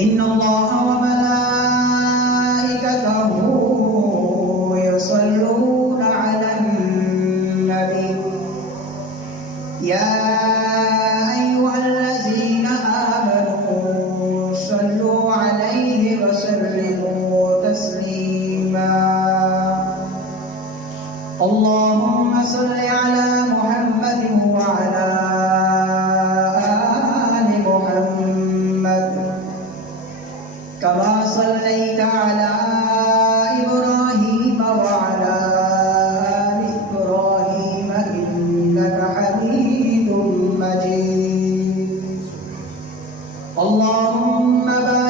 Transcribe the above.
إن الله وملائكته يصلون على النبي يا أيها الذين آمنوا صلوا عليه وسلموا تسليما اللهم صل على محمد وعلى آل محمد كما صليت على إبراهيم وعلى آل إبراهيم إنك حميد مجيد اللهم بارك